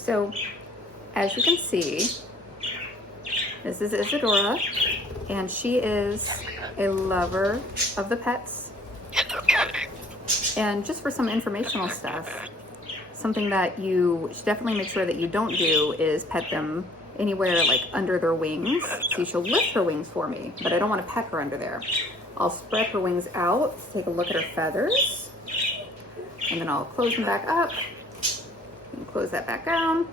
So as you can see, this is Isadora, and she is a lover of the pets. And just for some informational stuff, something that you should definitely make sure that you don't do is pet them anywhere like under their wings. See, she'll lift her wings for me, but I don't want to pet her under there. I'll spread her wings out, take a look at her feathers, and then I'll close them back up and close that back down.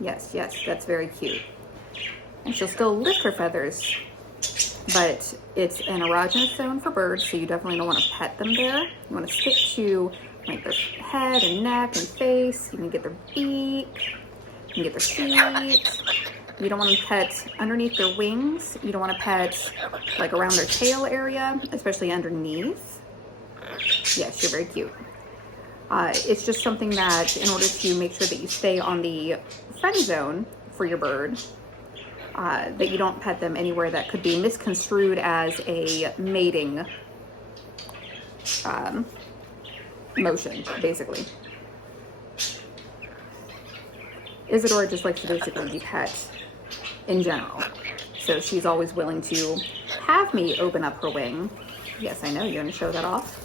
Yes, that's very cute. And she'll still lift her feathers, but it's an erogenous zone for birds, so you definitely don't want to pet them there. You want to stick to like their head and neck and face. You can get their beak, you can get their feet. You don't want to pet underneath their wings. You don't want to pet like around their tail area, especially underneath. Yes, you're very cute. It's just something that in order to make sure that you stay on the friend zone for your bird, that you don't pet them anywhere that could be misconstrued as a mating motion, basically. Isadora just likes to basically be pet in general. So she's always willing to have me open up her wing. Yes, I know, you're gonna show that off.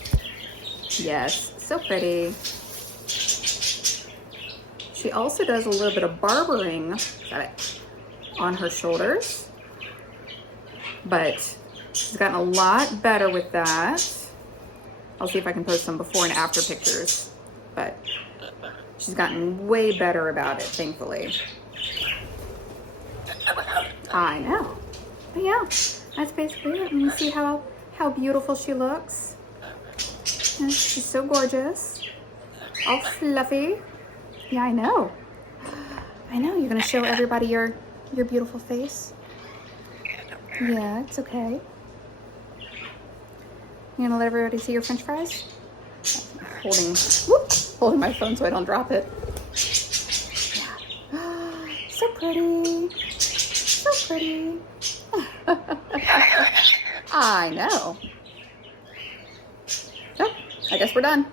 Yes, so pretty. She also does a little bit of barbering on her shoulders, but she's gotten a lot better with that. I'll see if I can post some before and after pictures, but she's gotten way better about it, thankfully. I know. But yeah, that's basically it. And you see how beautiful she looks. And she's so gorgeous. All fluffy. Yeah, I know. I know, you're gonna show everybody your beautiful face. Yeah, it's okay. You gonna let everybody see your French fries? Holding my phone so I don't drop it. Yeah. So pretty. So pretty. I know. So, I guess we're done.